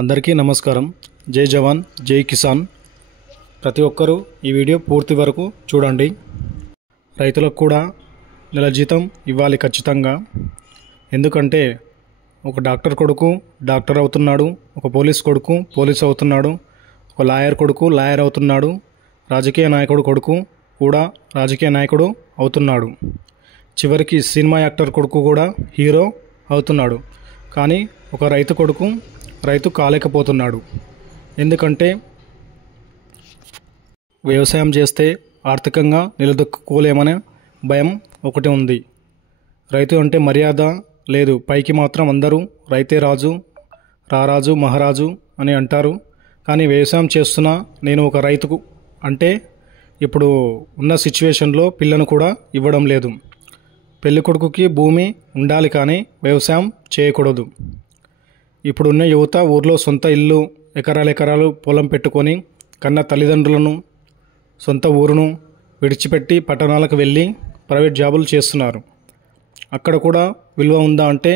అందరికీ నమస్కారం। జై జవాన్ జై కిసాన్। ప్రతి ఒక్కరూ ఈ వీడియో పూర్తి వరకు చూడండి। రైతులకు కూడా నెల జీతం ఇవ్వాలి ఖచ్చితంగా। ఎందుకంటే ఒక డాక్టర్ కొడుకు డాక్టర్ అవుతున్నాడు, ఒక పోలీస్ కొడుకు పోలీస్ అవుతున్నాడు, ఒక లాయర్ కొడుకు లాయర్ అవుతున్నాడు, రాజకీయ నాయకుడు కొడుకు కూడా రాజకీయ నాయకుడు అవుతున్నాడు, చివరికి సినిమా యాక్టర్ కొడుకు కూడా హీరో అవుతున్నాడు। కానీ ఒక రైతు కొడుకు రైతు కాలేకపోతున్నాడు। ఎందుకంటే వ్యవసాయం చేస్తే ఆర్థికంగా నిలదొక్కుకోలేమనే భయం ఒకటి ఉంది। రైతు అంటే మర్యాద లేదు, పైకి మాత్రం అందరూ రైతే రాజు, రారాజు మహారాజు అని అంటారు। కానీ వ్యవసాయం చేస్తున్నా నేను ఒక రైతుకు అంటే ఇప్పుడు ఉన్న సిచ్యువేషన్లో పిల్లను కూడా ఇవ్వడం లేదు। పెళ్లి కొడుకుకి భూమి ఉండాలి కానీ వ్యవసాయం చేయకూడదు। ఇప్పుడున్న యువత ఊర్లో సొంత ఇల్లు ఎకరాలు పొలం పెట్టుకొని కన్న తల్లిదండ్రులను సొంత ఊరును విడిచిపెట్టి పట్టణాలకు వెళ్ళి ప్రైవేట్ జాబులు చేస్తున్నారు। అక్కడ కూడా విలువ ఉందా అంటే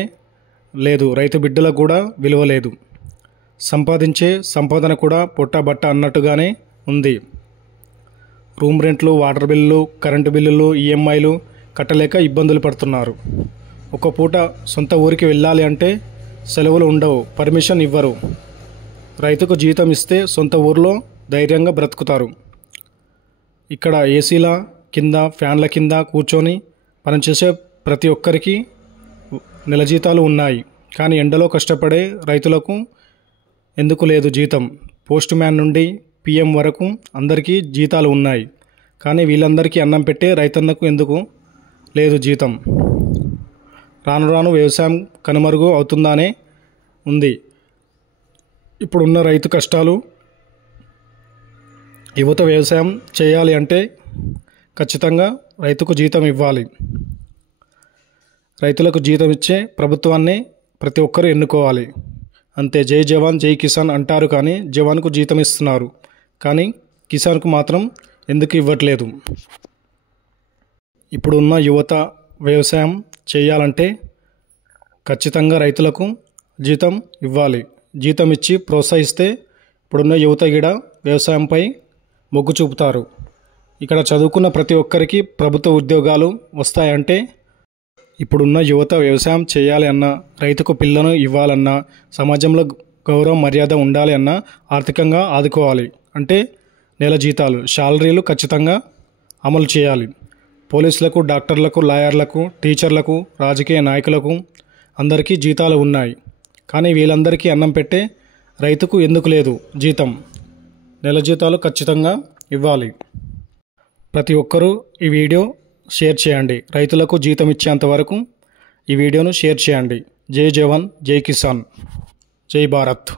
లేదు, రైతు బిడ్డలకు కూడా విలువ లేదు। సంపాదించే సంపాదన కూడా పొట్టబట్ట అన్నట్టుగానే ఉంది। రూమ్ రెంట్లు, వాటర్ బిల్లులు, కరెంటు బిల్లులు, ఈఎంఐలు కట్టలేక ఇబ్బందులు పడుతున్నారు। ఒక పూట సొంత ఊరికి వెళ్ళాలి అంటే సెలవులు ఉండవు, పర్మిషన్ ఇవ్వరు। రైతుకు జీతం ఇస్తే సొంత ఊర్లో ధైర్యంగా బ్రతుకుతారు। ఇక్కడ ఏసీల కింద ఫ్యాన్ల కింద కూర్చొని పనిచేసే ప్రతి ఒక్కరికి నెల జీతాలు ఉన్నాయి, కానీ ఎండలో కష్టపడే రైతులకు ఎందుకు లేదు జీతం? పోస్ట్ మ్యాన్ నుండి పిఎం వరకు అందరికీ జీతాలు ఉన్నాయి, కానీ వీళ్ళందరికీ అన్నం పెట్టే రైతన్నకు ఎందుకు లేదు జీతం? రాను రాను వ్యవసాయం కనుమరుగు అవుతుందానే ఉంది। ఇప్పుడున్న రైతు కష్టాలు, యువత వ్యవసాయం చేయాలి అంటే ఖచ్చితంగా రైతుకు జీతం ఇవ్వాలి। రైతులకు జీతం ఇచ్చే ప్రభుత్వాన్ని ప్రతి ఒక్కరూ ఎన్నుకోవాలి అంతే। జై జవాన్ జై కిసాన్ అంటారు కానీ జవాన్కు జీతం ఇస్తున్నారు, కానీ కిసాన్కు మాత్రం ఎందుకు ఇవ్వట్లేదు? ఇప్పుడున్న యువత వ్యవసాయం చేయాలంటే ఖచ్చితంగా రైతులకు జీతం ఇవ్వాలి। జీతం ఇచ్చి ప్రోత్సహిస్తే ఇప్పుడున్న యువత కూడా వ్యవసాయంపై మొగ్గు చూపుతారు। ఇక్కడ చదువుకున్న ప్రతి ఒక్కరికి ప్రభుత్వ ఉద్యోగాలు వస్తాయంటే ఇప్పుడున్న యువత వ్యవసాయం చేయాలి అన్నా, రైతుకు పిల్లను ఇవ్వాలన్నా, సమాజంలో గౌరవం మర్యాద ఉండాలి అన్నా ఆర్థికంగా ఆదుకోవాలి అంటే నెల జీతాలు, శాలరీలు ఖచ్చితంగా అమలు చేయాలి। పోలీసులకు, డాక్టర్లకు, లాయర్లకు, టీచర్లకు, రాజకీయ నాయకులకు అందరికీ జీతాలు ఉన్నాయి, కానీ వీళ్ళందరికీ అన్నం పెట్టే రైతుకు ఎందుకు లేదు జీతం? నెల జీతాలు ఖచ్చితంగా ఇవ్వాలి। ప్రతి ఒక్కరూ ఈ వీడియో షేర్ చేయండి। రైతులకు జీతం ఇచ్చేంత వరకు ఈ వీడియోను షేర్ చేయండి। జై జవాన్ జై కిసాన్, జై భారత్।